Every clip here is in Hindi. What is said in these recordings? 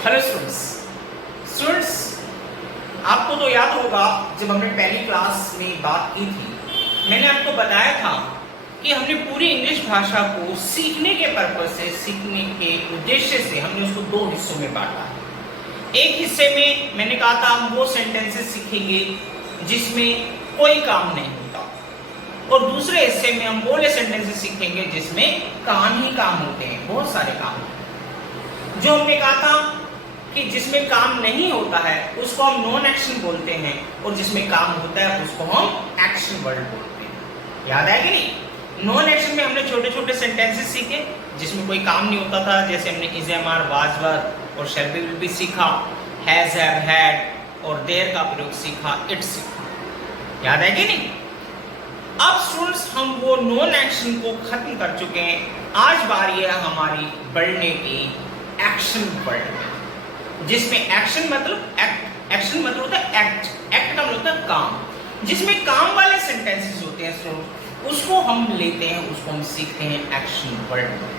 हेलो स्टूडेंट्स, आपको तो याद होगा जब हमने पहली क्लास में बात की थी, मैंने आपको बताया था कि हमने पूरी इंग्लिश भाषा को सीखने के पर्पज से, सीखने के उद्देश्य से हमने उसको दो हिस्सों में बांटा है। एक हिस्से में मैंने कहा था हम वो सेंटेंसेस सीखेंगे जिसमें कोई काम नहीं होता, और दूसरे हिस्से में हम वो सेंटेंसेस सीखेंगे जिसमें काम ही काम होते हैं, बहुत सारे काम। जो हमने कहा था कि जिसमें काम नहीं होता है उसको हम नॉन एक्शन बोलते हैं, और जिसमें काम होता है उसको हम एक्शन वर्ड बोलते हैं। याद है कि नहीं? नॉन एक्शन में हमने छोटे छोटे सेंटेंसेस सीखे जिसमें कोई काम नहीं होता था, जैसे हमने is am are, was were और शैल बी विल बी सीखा, हैज हैव हैड और देयर का प्रयोग सीखा, इट सीखा। याद है कि नहीं? अब स्टूडेंट्स हम वो नॉन एक्शन को खत्म कर चुके हैं। आज बारी है हमारी बढ़ने की एक्शन वर्ड में, जिसमें एक्शन मतलब एक्शन मतलब होता है एक्ट का मतलब होता है काम। जिसमें काम वाले सेंटेंसेस होते हैं स्टूडेंट्स, उसको हम लेते हैं, उसको हम सीखते हैं एक्शन वर्ड में।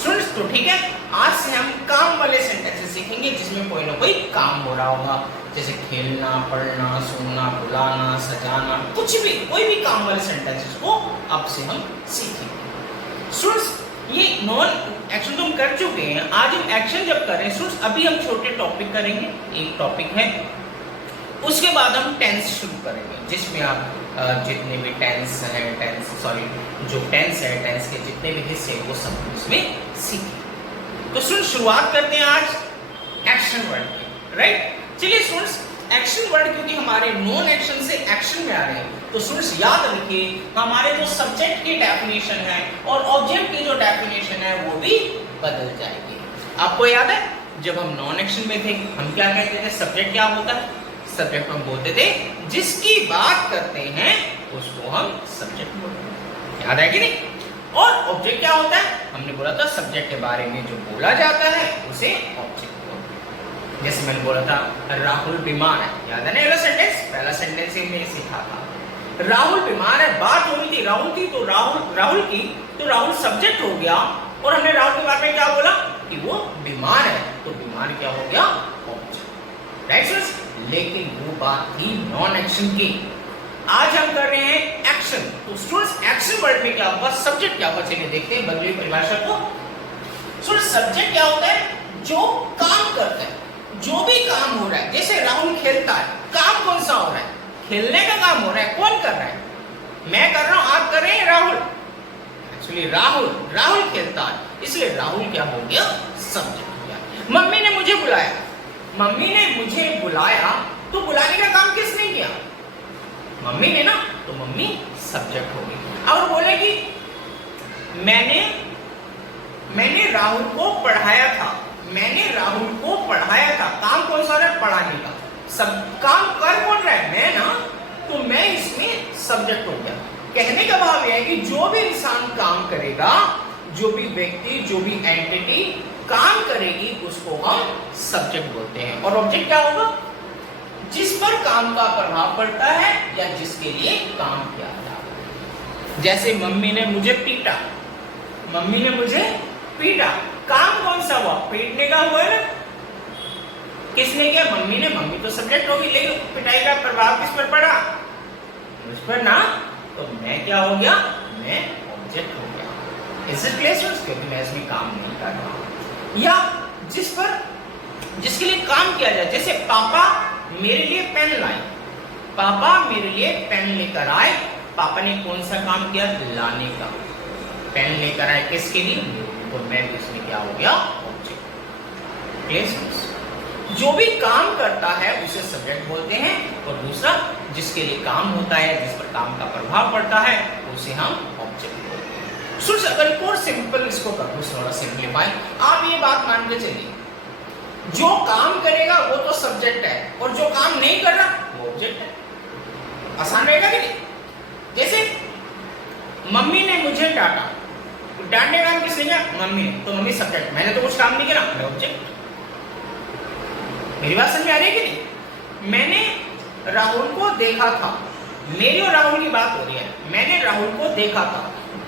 स्टूडेंट्स तो ठीक है, आज से हम काम वाले सेंटेंसेस सीखेंगे जिसमें कोई ना कोई काम हो रहा होगा, जैसे खेलना, पढ़ना, सोना, बुलाना, सजाना, कुछ भी, कोई भी काम वाले सेंटेंसेस को अब से हम सीखेंगे। स्टूडेंट्स ये नॉन एक्शन तो हम कर चुके हैं, आज हम एक्शन जब करें स्टूडेंट्स, अभी हम छोटे टॉपिक करेंगे। एक टॉपिक है, उसके बाद हम टेंस शुरू करेंगे, जिसमें आप जितने भी टेंस है, जो टेंस है, टेंस के जितने भी हिस्से हैं वो सब उसमें सीखें। तो स्टूडेंट्स शुरुआत करते हैं आज एक्शन वर्ड की, राइट? चलिए स्टूडेंट्स, एक्शन वर्ड क्योंकि हमारे नॉन एक्शन से एक्शन में आ रहे हैं, तो स्टूडेंट्स याद रखिए हमारे जो सब्जेक्ट की डेफिनेशन है और ऑब्जेक्ट की जो डेफिनेशन है वो भी बदल जाएगी। आपको याद है जब हम नॉन एक्शन में थे हम क्या कहते थे? सब्जेक्ट क्या होता है? सब्जेक्ट हम बोलते थे जिसकी बात करते हैं उसको हम सब्जेक्ट बोलते हैं। याद है कि नहीं? और ऑब्जेक्ट क्या होता है? हमने बोला था सब्जेक्ट के बारे में जो बोला जाता है उसे ऑब्जेक्ट बोलते हैं। जैसे मैंने बोला था राहुल बीमार है, याद है ना? पहला सेंटेंस ही मैंने सीखा था, राहुल बीमार है। बात हो रही थी राहुल की, तो राहुल की तो राहुल सब्जेक्ट हो गया, और हमने राहुल के बारे में क्या बोला कि वो बीमार है, तो बीमार क्या हो गया? Object, right? लेकिन वो बात थी नॉन एक्शन की। आज हम कर रहे हैं एक्शन। तो स्टूडेंट्स एक्शन वर्ड में क्या होगा, सब्जेक्ट क्या होगा, चलिए देखते हैं बदली परिभाषा को। स्टूडेंट्स सब्जेक्ट क्या होता है? जो काम करता है, जो भी काम हो रहा है। जैसे राहुल खेलता है, काम कौन सा हो रहा है? खेलने का काम हो रहा है। कौन कर रहा है? मैं कर रहा हूं, आप कर रहे हैं, राहुल। एक्चुअली राहुल खेलता है, इसलिए राहुल क्या हो गया? सब्जेक्ट हो गया। मम्मी ने मुझे बुलाया, तो बुलाने का काम किसने किया? मम्मी ने ना, तो मम्मी सब्जेक्ट हो गई। और बोले कि मैंने राहुल को पढ़ाया था, काम कौन सा है? पढ़ाने का। सब काम कर कौन रहा है? मैं ना, तो मैं इसमें सब्जेक्ट हो गया। कहने का भाव यह है कि जो भी इंसान काम करेगा, जो भी व्यक्ति, जो भी एंटिटी काम करेगी उसको हम सब्जेक्ट बोलते हैं। और ऑब्जेक्ट क्या होगा? जिस पर काम का प्रभाव पड़ता है या जिसके लिए काम किया जाता है। जैसे मम्मी ने मुझे पीटा, काम कौन सा हुआ? पीटने का हुआ है ना? किसने किया? मम्मी ने। मम्मी तो सब्जेक्ट होगी, लेकिन पिटाई का प्रभाव किस पर पड़ा? मुझ पर ना, तो मैं क्या हो गया? मैं ऑब्जेक्ट हो गया। Is it clear? क्योंकि मैं इसमें काम नहीं कर रहा हूं। या जिसके लिए काम किया जाए, जैसे पापा मेरे लिए पेन लाए, पापा मेरे लिए पेन लेकर आए। पापा ने कौन सा काम किया? लाने का। पेन लेकर आए किसके लिए? तो मैं किसने क्या हो गया? ऑब्जेक्ट। क्लियर? जो भी काम करता है उसे सब्जेक्ट बोलते हैं, और दूसरा जिसके लिए काम होता है, जिस पर काम का प्रभाव पड़ता है, उसे हम ऑब्जेक्ट बोलते हैं। सुन सकल को सिंपल इसको कर दो, थोड़ा सिंपलीफाई। आप ये बात मान के चलिए, जो काम करेगा वो तो सब्जेक्ट है, और जो काम नहीं कर रहा वो ऑब्जेक्ट है। आसान रहेगा कि नहीं? जैसे मम्मी ने मुझे डांटा, डांटने का काम किसने किया? मम्मी ने, तो मम्मी सब्जेक्ट। मैंने तो कुछ काम नहीं किया, मैं ऑब्जेक्ट। मेरी बात समझ आ रही है कि नहीं? मैंने राहुल को देखा था, मेरी और राहुल की बात हो रही है। मैंने राहुल को देखा था,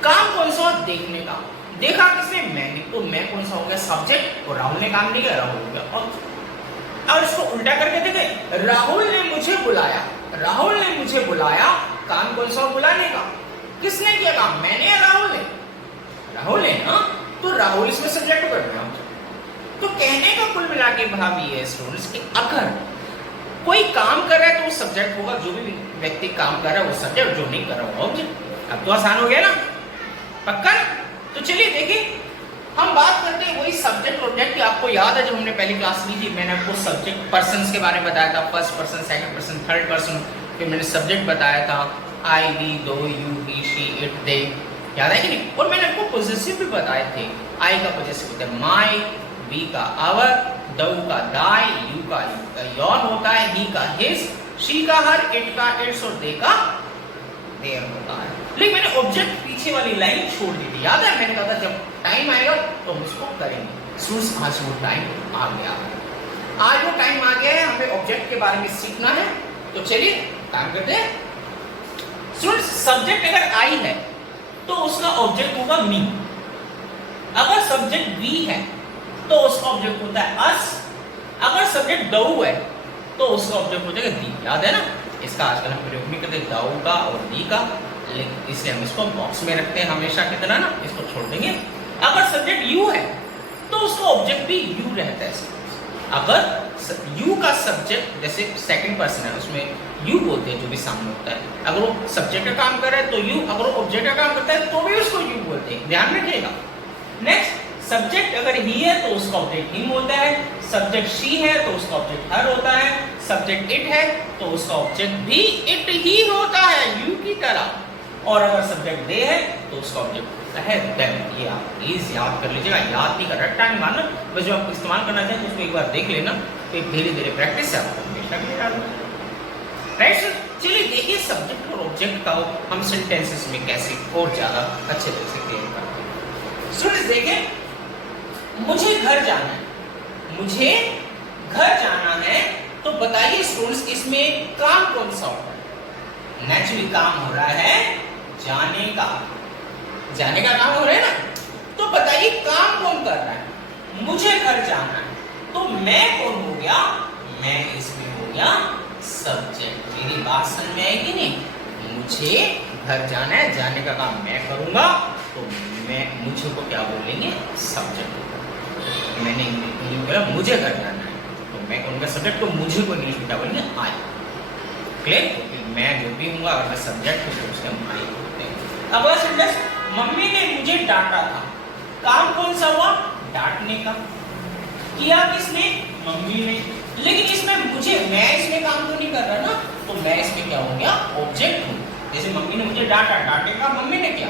काम कौन सा? देखने का। देखा किसने? मैंने, तो मैं कौन सा हो गया? सब्जेक्ट। और राहुल ने काम नहीं किया, राहुल हो गया। और इसको उल्टा करके देखें, राहुल ने मुझे बुलाया, राहुल ने मुझे बुलाया, काम कौन सा बुलाने का, किसने किया काम, मैंने या राहुल ने, राहुल ने ना, तो राहुल इसमें सब्जेक्ट कर रहा हूं। तो कहने का कुल मिला के भाव ये है स्टूडेंट्स कि अगर कोई काम कर रहा है तो वो सब्जेक्ट होगा, जो भी व्यक्ति काम कर रहा है वो सब्जेक्ट, जो नहीं कर रहा होगा ऑब्जेक्ट। अब तो आसान हो गया ना, पक्का। तो चलिए देखिए, हम बात करते हैं वही सब्जेक्ट ऑब्जेक्ट की। आपको याद है जब हमने पहली क्लास ली थी, मैंने आपको सब्जेक्ट पर्सन्स के बारे में बताया था, first person, second person, third person, फिर मैंने सब्जेक्ट बताया था, आई, वी, दो, यू, ही, शी, इट, दे, याद है कि नहीं। और मैंने आपको पोजेसिव भी बताए थे, आई का पोजेसिव होता है माई, वी का आवर, दो का दाई, यू का योर होता है, ही का हिज, शी का हर, इट का इट्स और दे का देयर होता है। लेकिन मैंने ऑब्जेक्ट पीछे वाली लाइन छोड़ दी थी, याद है, मैंने कहा था जब टाइम आएगा तो हम इसको करेंगे। सूस आज वो टाइम आ गया है, आज वो टाइम आ गया है, हमें ऑब्जेक्ट के बारे में सीखना है। तो चलिए काम करते हैं। सब्जेक्ट अगर आई है तो उसका ऑब्जेक्ट होगा मी, अगर सब्जेक्ट वी है तो उसका ऑब्जेक्ट होता है अस, अगर सब्जेक्ट दऊ है तो उसका ऑब्जेक्ट हो जाएगा दी, याद है ना। इसका आजकल हम प्रयोग नहीं करते दाऊ का और दी का, लेकिन इसलिए हम इसको बॉक्स में रखते हैं हमेशा की तरह ना, इसको छोड़ देंगे। अगर सब्जेक्ट यू है तो उसका ऑब्जेक्ट भी यू रहता है। अगर यू का सब्जेक्ट जैसे सेकंड पर्सन है उसमें यू बोलते हैं जो भी सामने होता है, अगर वो सब्जेक्ट का काम कर रहा है तो यू, अगर वो ऑब्जेक्ट का काम करता है तो भी उसको यू बोलते हैं, ध्यान रखिएगा। नेक्स्ट, सब्जेक्ट अगर ही है तो उसका ऑब्जेक्ट हिम होता है, सब्जेक्ट शी है तो उसका ऑब्जेक्ट हर होता है, सब्जेक्ट इट है तो उसका ऑब्जेक्ट भी इट ही होता है यू की तरह, और अगर सब्जेक्ट दे है तो उसका ऑब्जेक्ट होता है देम। ये आप प्लीज याद कर लीजिएगा, याद नहीं कर रहा टाइम मारना, बस जो आप इस्तेमाल करना चाहें उसको एक बार देख लेना, तो धीरे धीरे प्रैक्टिस से आपको हमेशा के लिए याद होगा। राइट सर, चलिए देखिए सब्जेक्ट और ऑब्जेक्ट का हम सेंटेंसेस में कैसे और ज्यादा अच्छे तरह से क्लियर करते हैं। स्टूडेंट्स देखिए, मुझे घर जाना है, मुझे घर जाना है, तो बताइए स्टूडेंट्स इसमें काम कौन सा होता है। नेचुरली काम हो रहा है जाने का, जाने का काम हो रहा है ना, तो बताइए काम कौन कर रहा है। मुझे घर जाना है तो मैं कौन हो गया, मैं इसमें हो गया सब्जेक्ट। मेरी बात समझ में आएगी नहीं, मुझे घर जाना है, जाने का काम मैं करूंगा तो मैं, मुझे को क्या बोलेंगे, सब्जेक्ट। मैंने इंग्लिश में बोला मुझे घर जाना है तो मैं कहूँगा सब्जेक्ट, तो मुझे को इंग्लिश में क्या बोलेंगे, आई। क्लियर, तो मैं जो भी हूँ अगर मैं सब्जेक्ट हूँ तो उसके हम आई बोलते हैं। अब सेंटेंस, मम्मी ने मुझे डांटा था, काम कौन सा हुआ, डांटने का, किया किसने, मम्मी ने। लेकिन इसमें मुझे, मैं इसमें काम तो नहीं कर रहा ना, तो मैं इसमें क्या हो गया, ऑब्जेक्ट हूँ। जैसे मम्मी ने मुझे डांटा, डांटे का मम्मी ने किया,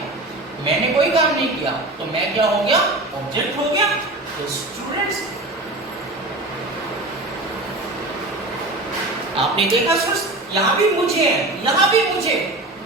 मैंने कोई काम नहीं किया, तो मैं क्या हो गया, ऑब्जेक्ट हो गया। तो स्टूडेंट्स आपने देखा स्टूडेंट्स, यहाँ भी मुझे है, यहाँ भी मुझे,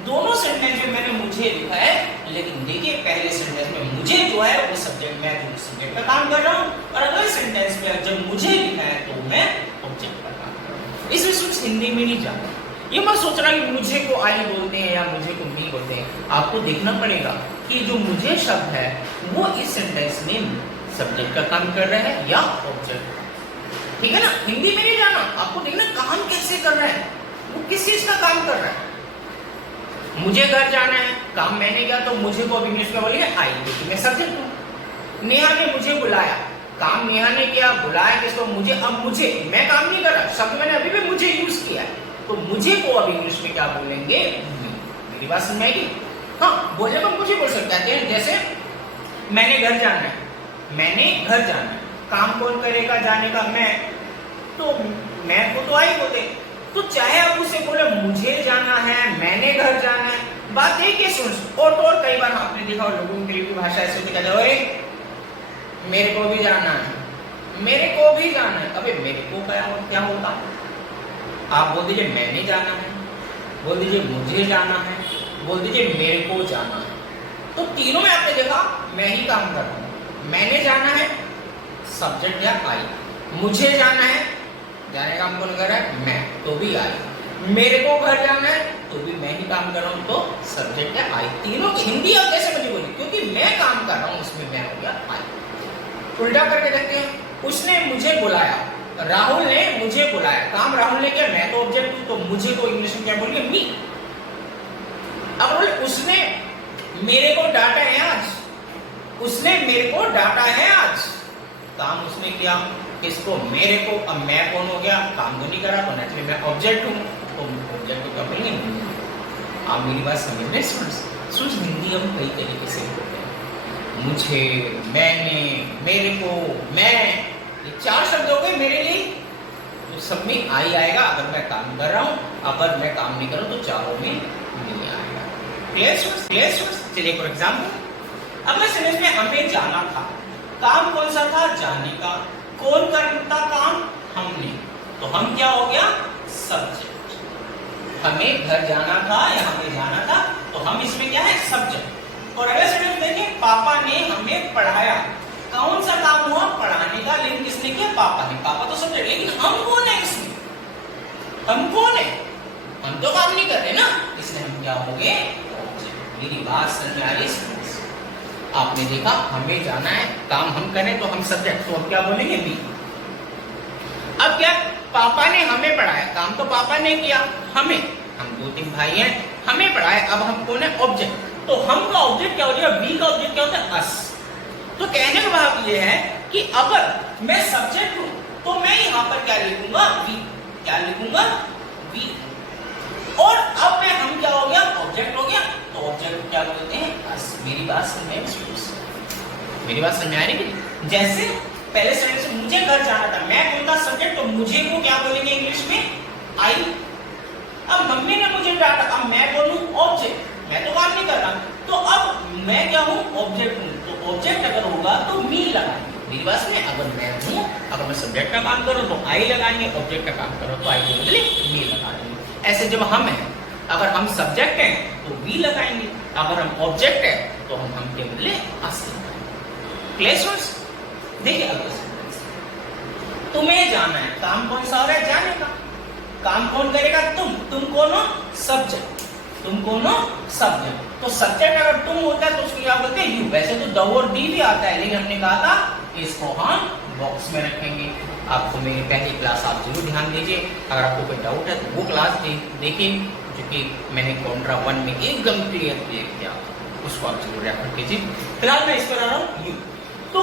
दोनों सेंटेंस में मैंने मुझे लिखा है, लेकिन देखिए पहले सेंटेंस में मुझे जो है वो सब्जेक्ट, मैं जो सब्जेक्ट का काम कर रहा हूँ, और अगले सेंटेंस में जब मुझे लिखा है तो मैं ऑब्जेक्ट का काम कर रहा हूँ। इसमें कुछ हिंदी में नहीं जाना, ये मत सोचना कि मुझे को आई बोलते हैं या मुझे को मी बोलते हैं। आपको देखना पड़ेगा कि जो मुझे शब्द है वो इस सेंटेंस में सब्जेक्ट का काम कर रहा है या ऑब्जेक्ट, ठीक है ना। हिंदी में नहीं जाना, आपको देखना काम कैसे कर रहा है, वो किस चीज का काम कर रहा है। मुझे घर जाना है, काम मैंने किया, तो मुझे को अभी इंग्लिश में बोलेंगे आई, क्योंकि मैं सब्जेक्ट हूँ। नेहा ने मुझे बुलाया, काम नेहा ने किया, बुलाया किसको, मुझे। अब मुझे, मैं काम नहीं कर रहा, शब्द मैंने अभी भी मुझे यूज किया है, तो मुझे को अब इंग्लिश में क्या बोलेंगे, मेरी बात समझ में आएगी। हाँ, बोलने को मुझे बोल सकते हैं, जैसे मैंने घर जाना है, मैंने घर जाना है, काम कौन करेगा जाने का, मैं, तो मैं को तो आई बोलते। तो चाहे आप उसे बोले मुझे जाना है, मैंने घर जाना है, बात एक ही सुन। और तो और कई बार आपने देखा लोगों की भाषा ऐसे होती है, मेरे को भी जाना है, मेरे को भी जाना है। अबे मेरे को क्या होगा, आप बोल दीजिए मैंने जाना है, बोल दीजिए मुझे जाना है, बोल दीजिए मेरे को जाना है। तो तीनों में आपने देखा मैं ही काम कर रहा हूँ। मैंने जाना है सब्जेक्ट या आई, मुझे जाना है जाने का काम कौन कर रहा है, मैं, तो भी आई। मेरे को घर जाना है तो भी मैं ही काम कर रहा हूँ, तो सब्जेक्ट है आई। तीनों हिंदी आप कैसे मुझे बोली, क्योंकि मैं काम कर रहा हूँ, इसमें मैं हो गया आई। उल्टा करके देखते हैं, उसने मुझे बुलाया, राहुल ने मुझे बुलाया, काम राहुल ने किया, मैं तो ऑब्जेक्ट हूं, तो मुझे को इंग्लिश में क्या बोलेंगे? मी। अब बोले उसने मेरे को डांटा है आज, उसने मेरे को डांटा है आज, काम उसने किया, किसको? मेरे को। अब मैं कौन हो गया? काम तो नहीं करा, तो नेचुरली मैं ऑब्जेक्ट हूं, तो ऑब्जेक्ट को क्या बोलेंगे? आप मेरी बात समझ रहे हैं? हिंदी हम कई तरीके से बोलते हैं, मुझे, मैंने, मेरे को, मैं, ये 4 शब्द हो गए मेरे लिए, तो सब में आई आएगा अगर मैं काम कर रहा हूं, अगर मैं काम नहीं कर रहा हूं तो चारों में नहीं आएगा। Clear students? चलिए फॉर एग्जाम्पल, अब मैं सेंटेंस में हमें जाना था, काम कौन सा था? जाने का। कौन करता काम? हमने, तो हम क्या हो गया? सब्जेक्ट। हमें घर जाना था या हमें जाना था, तो हम इसमें क्या है? सब्जेक्ट। और अगला सेंटेंस देखिए, पापा ने हमें पढ़ाया, कौन सा काम हुआ? पढ़ाने का, लेकिन किसने किया? पापा ने। पापा तो सब्जेक्ट, लेकिन हम कौन है इसमें? हम कौन है? हम तो काम नहीं कर रहे ना, इसलिए हम क्या हो गए? मेरी बात समझ में आ रही है? आपने देखा, हमें जाना है, काम हम करें तो हम सब्जेक्ट, तो हम क्या बोलेंगे? मी। अब क्या? पापा ने हमें पढ़ाया, काम तो पापा ने किया, हमें, हम 2-3 भाई हैं, हमें पढ़ाया, अब हम कौन है? ऑब्जेक्ट। तो हम का ऑब्जेक्ट क्या हो जाएगा? वी का ऑब्जेक्ट क्या होता है? अस। तो कहने का भाव ये है कि अगर मैं सब्जेक्ट हूं तो मैं यहां पर क्या लिखूंगा? वी। क्या लिखूंगा? वी। और अब मैं, हम क्या हो गया? ऑब्जेक्ट हो गया, तो ऑब्जेक्ट को क्या बोलते हैं? अस। मेरी बात समझ में आ रही है? जैसे पहले सेंटेंस में मुझे घर जाना था, मैं कौन था? सब्जेक्ट, तो मुझे को क्या बोलेंगे इंग्लिश में? आई। अब मम्मी ने मुझे डांटा, अब मैं बोलूं ऑब्जेक्ट, मैं तो काम नहीं कर रहा, तो अब मैं क्या हूं? ऑब्जेक्ट हूं, तो ऑब्जेक्ट अगर होगा तो मी लगाएंगे। मेरी बात में, अगर मैं हूं, अगर मैं सब्जेक्ट का काम कर रहा हूं तो आई लगाएंगे, ऑब्जेक्ट का काम कर रहा हूं तो आई के बदले मी लगा देंगे। ऐसे जब हम हैं, अगर हम सब्जेक्ट हैं तो वी लगाएंगे, अगर हम ऑब्जेक्ट है तो हम के बदले अस लगाएंगे। Clear students? देखिए अगला सेंटेंस, तुम्हें जाना है, काम कौन सा हो रहा है? जाने का। काम कौन करेगा? तुम कौन हो? सब्जेक्ट। तुम कौन हो? सब्जेक्ट। तो सब्जेक्ट अगर तुम होता है तो उसको क्या बोलते हैं? यू। वैसे तो द और डी भी आता है, लेकिन हमने कहा था इसको हम बॉक्स में रखेंगे। आपको मेरी पहली क्लास आप जरूर ध्यान दीजिए, अगर आपको कोई डाउट है तो वो क्लास देखिए, जो कि मैंने कॉन्ट्रा 1 में एकदम क्लियर किया, उसको आप जरूर रेफर कीजिए। फिलहाल मैं इस पर आ रहा हूँ, यू। तो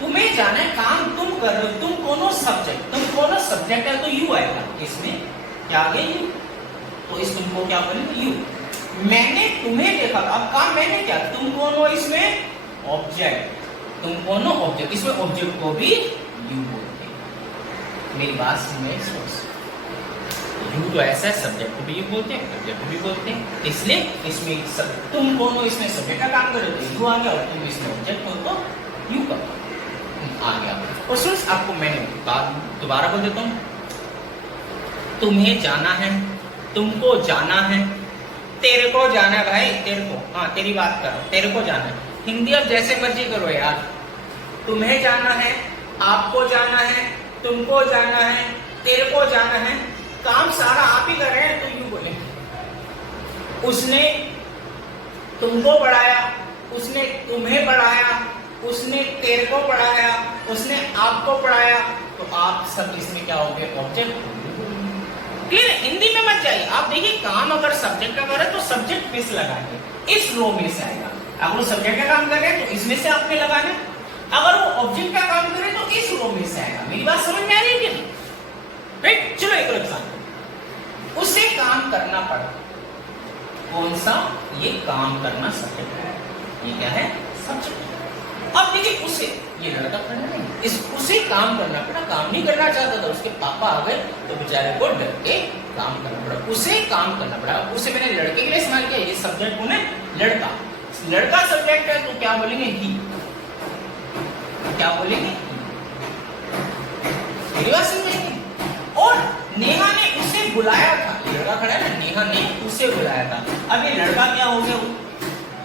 तुम्हें जाना है, काम तुम कर रहे हो, तुम कौन हो? सब्जेक्ट। तुम कौन हो? सब्जेक्ट है, तो यू आएगा इसमें, क्या आ गया? यू। तो इस तुमको क्या बोलेंगे? यू। मैंने तुम्हें देखा, अब काम मैंने किया, तुम कौन हो इसमें? ऑब्जेक्ट। तुम कौन हो? ऑब्जेक्ट। इसमें ऑब्जेक्ट को भी यू बोलते हैं। मेरी बात समझ? यू तो ऐसा है, सब्जेक्ट को भी यू बोलते हैं, ऑब्जेक्ट को भी बोलते हैं, इसलिए इसमें तुम कौन हो? इसमें सब्जेक्ट का काम करो तो यू आ गया, और तुम इसमें ऑब्जेक्ट हो तो यू का आ गया। और सुन, आपको मैंने बात दोबारा बोल देता हूँ, तुम्हें जाना है, तुमको जाना है, तेरे को जाना है भाई, तेरे को, हाँ तेरी बात करो, तेरे को जाना है। हिंदी अब जैसे मर्जी करो यार, तुम्हें जाना है, आपको जाना है, तुमको जाना है, तेरे को जाना है, काम सारा आप ही कर रहे हैं तो यूं बोले। उसने तुमको पढ़ाया, उसने तुम्हें पढ़ाया, उसने तेरे को पढ़ाया, उसने आपको पढ़ाया, तो आप सब इसमें क्या हो गए? ऑब्जेक्ट। क्लियर? हिंदी में मत जाइए, आप देखिए काम अगर सब्जेक्ट का करे तो सब्जेक्ट किस लगाएंगे? इस रो में से आएगा। अगर वो सब्जेक्ट का काम कर रहे हैं तो इसमें से आपने लगाना, अगर वो ऑब्जेक्ट का काम करे तो इस रो में से आएगा। मेरी बात समझ में आ रही है कि नहीं? राइट? चलो एक एग्जांपल, उसे काम करना पड़ा, कौन सा? ये काम करना सब्जेक्ट है, ये क्या है? सब्जेक्ट। अब देखिए उसे, ये लड़का खड़ा नहीं, इस उसे काम करना पड़ा, काम नहीं करना चाहता था, उसके पापा आ गए तो बेचारे को डर के काम करना पड़ा, उसे काम करना पड़ा। उसे मैंने लड़के के लिए इस्तेमाल किया, ये सब्जेक्ट कौन है? लड़का। लड़का सब्जेक्ट है तो क्या बोलेंगे? ही। क्या बोलेंगे? मेरी बात समझेंगे? और नेहा ने उसे बुलाया था, लड़का खड़ा है ना, नेहा ने उसे बुलाया था। अब ये लड़का क्या हो गया?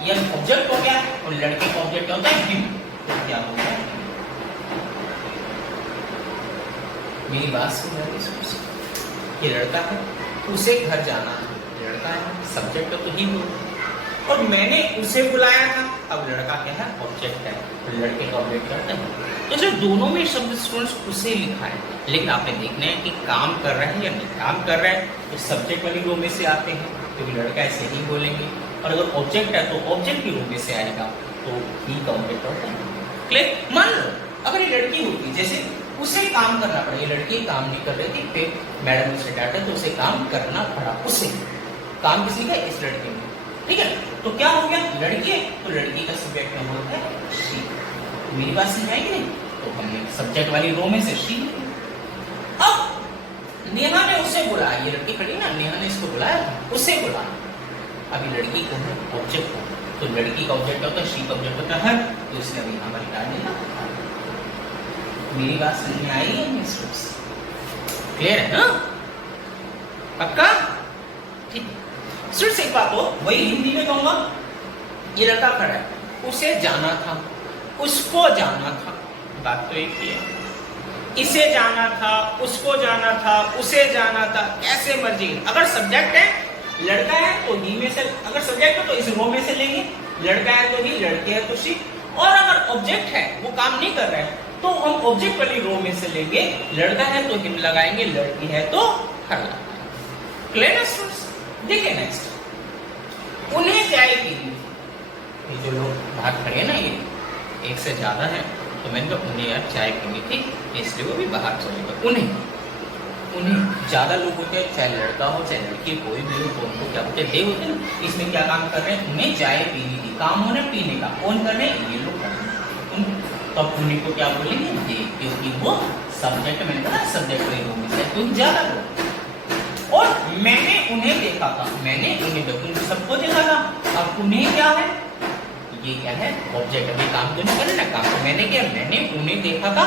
ये ऑब्जेक्ट हो गया, और लड़के का ऑब्जेक्ट होता है हिम, तो क्या हो गया? मेरी बात सुन रहे हैं? ये लड़का है, उसे घर जाना है, लड़का है, सब्जेक्ट तो ही हो, और मैंने उसे बुलाया था, अब लड़का क्या है? ऑब्जेक्ट है, तो लड़के का ऑब्जेक्ट क्या होता है? तो जो दोनों में शब्द स्टूडेंट्स उसे लिखा है, लेकिन आपने देखना है कि काम कर रहा है या नहीं काम कर रहा है, तो सब्जेक्ट वाली रो में से आते हैं क्योंकि लड़का ऐसे ही बोलेंगे, और अगर ऑब्जेक्ट है तो ऑब्जेक्ट की रो में से आएगा, तो ही का ऑब्जेक्ट होता है। क्लियर? मान लो अगर ये लड़की होती, जैसे उसे काम करना पड़ा, ये लड़की काम नहीं कर रही थी, फिर मैडम उसे डांटा तो उसे काम करना पड़ा, उसे काम किसी का, इस लड़के ने, ठीक है। तो क्या हो गया, लड़की है तो लड़की का सब्जेक्ट में होता है शी। मेरी बात समझ आएगी नहीं? तो हमने सब्जेक्ट वाली रो में से शी। अब नेहा ने उसे बुलाया, ये लड़की खड़ी ना, नेहा ने इसको बुलाया, उसे बुलाया, अभी लड़की को है ऑब्जेक्ट को, तो लड़की का ऑब्जेक्ट होता है, शी का ऑब्जेक्ट होता है, तो इसने अभी यहाँ पर डाल दिया। मेरी बात समझ में आई है? क्लियर है ना? पक्का? ठीक है। सिर्फ एक बात हो, वही हिंदी में कहूंगा, ये लड़का खड़ा है, उसे जाना था, उसको जाना था, बात तो एक ही है। इसे जाना था, उसको जाना था, उसे जाना था, कैसे मर्जी। अगर सब्जेक्ट है, लड़का है तो ही में से, अगर सब्जेक्ट है तो इस रो में से लेंगे, लड़का है तो ही, लड़के है तो शी, और अगर ऑब्जेक्ट है वो काम नहीं कर रहा है तो हम ऑब्जेक्ट वाली रो में से लेंगे, लड़का है तो हिम लगाएंगे, लड़की है तो हर लगाएंगे। क्लियर है स्टूडेंट्स? देखिए नेक्स्ट, उन्हें चाय पीनी, ये जो लोग बाहर खड़े ना, ये एक से ज्यादा है, तो मैंने कहा उन्हें यार चाय पीनी थी, इसलिए वो भी बाहर चले गए। उन्हें ज्यादा लोग होते हैं, चाहे लड़का हो चाहे लड़की, कोई भी हो, तो उनको क्या बोलते हैं, दे होते हैं। इसमें क्या काम कर रहे हैं, उन्हें चाय पीनी थी, काम हो रहा है पीने का, कौन कर रहे हैं, ये लोग कर रहे हैं। तब उन्हीं को क्या बोलेंगे, दे, क्योंकि वो सब्जेक्ट, मैंने कहा सब्जेक्ट वाली रो में से तो ज्यादा लोग। और मैंने उन्हें देखा था, मैंने उन्हें देखा, सबको देखा था, अब उन्हें क्या है, ये क्या है, ऑब्जेक्ट। अभी काम तो नहीं करे ना, काम तो मैंने किया, मैंने उन्हें देखा था,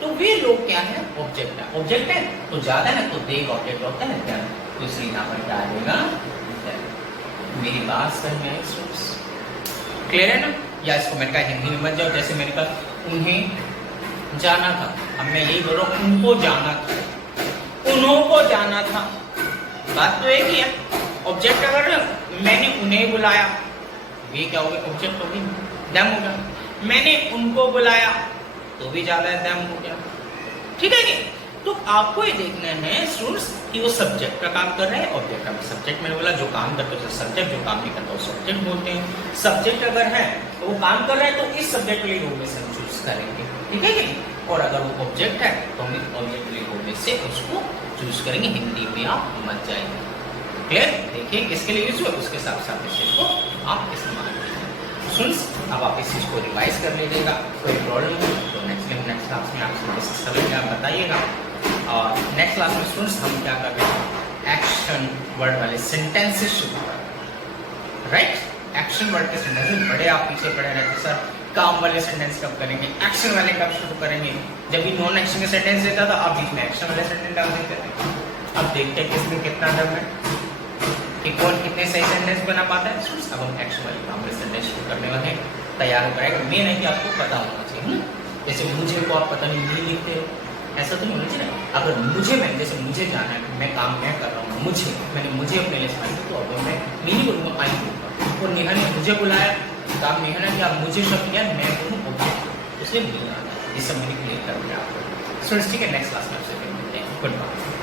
तो वे लोग क्या है, ऑब्जेक्ट है। ऑब्जेक्ट है तो ज्यादा है, तो दे ऑब्जेक्ट होता है क्या, तो इसलिए यहाँ पर क्या आएगा, मेरी बात समझ में आई स्टूडेंट्स? क्लियर है ना? या इसको मैंने कहा हिंदी में मत जाओ, जैसे मैंने कहा उन्हें जाना था, अब मैं यही बोल रहा हूँ, उनको जाना था, उन्हों को जाना था, बात तो एक ही है। ऑब्जेक्ट अगर मैंने उन्हें बुलाया, ये क्या हो गया, ऑब्जेक्ट हो गई, दम हो गया। मैंने उनको बुलाया तो भी ज्यादा दम हो गया, ठीक है कि? तो आपको ये देखना है स्टूडेंट्स कि वो सब्जेक्ट का काम कर रहे हैं, ऑब्जेक्ट का। सब्जेक्ट मैंने बोला जो काम करता है सब्जेक्ट, जो काम नहीं करता वो सब्जेक्ट बोलते हैं। सब्जेक्ट अगर है तो वो काम कर रहा है, तो इस सब्जेक्ट वाली रो में से हम चूज करेंगे, ठीक है कि? और अगर वो ऑब्जेक्ट है तो हम इस ऑब्जेक्ट वाली रो में से उसको चूज करेंगे। हिंदी में आप मत जाएंगे। क्लियर? देखिए किसके लिए यूज हुआ, उसके साथ साथ इस को आप इस्तेमाल स्टूडेंट्स। अब आप इस चीज को रिवाइज कर लीजिएगा, कोई प्रॉब्लम हो तो नेक्स्ट क्लास में आपसे डिस्कस करेंगे, आप बताइएगा। और नेक्स्ट क्लास में स्टूडेंट्स हम क्या कर रहे हैं, एक्शन वर्ड वाले सेंटेंसेस शुरू कर रहे हैं, राइट? एक्शन वर्ड के सेंटेंसेस बड़े आप पीछे पड़े रहते, सर काम वाले सेंटेंस कब करेंगे, एक्शन वाले कब शुरू करेंगे? जब भी नॉन एक्शन के सेंटेंस देता था, आप बीच में एक्शन वाले सेंटेंस डाल देते थे। अब देखते हैं किसमें कितना दम है कि कौन कितने सही सेंटेंस बना पाता है। अब हम एक्शन वाले काम वाले सेंटेंस शुरू करने वाले हैं, तैयार हो जाएगा। मेन है कि आपको पता होना चाहिए, जैसे मुझे को आप पता नहीं लिखते हो, ऐसा तो नहीं होना चाहिए ना। अगर मुझे, मैं जैसे मुझे जाना है, मैं काम मैं कर रहा हूँ, मुझे, मैंने मुझे अपने लिए समझ, तो अब मैं नहीं बोलूँगा, आई बोलूँगा। और नेहा ने मुझे बुलाया, काम नेहा ने किया, मुझे शब्द किया, मैं बोलूँ ऑब्जेक्ट, उसे मिलना, ये सब मैंने क्लियर कर दिया आपको। सो ठीक है, नेक्स्ट क्लास में आपसे मिलते हैं। Good bye.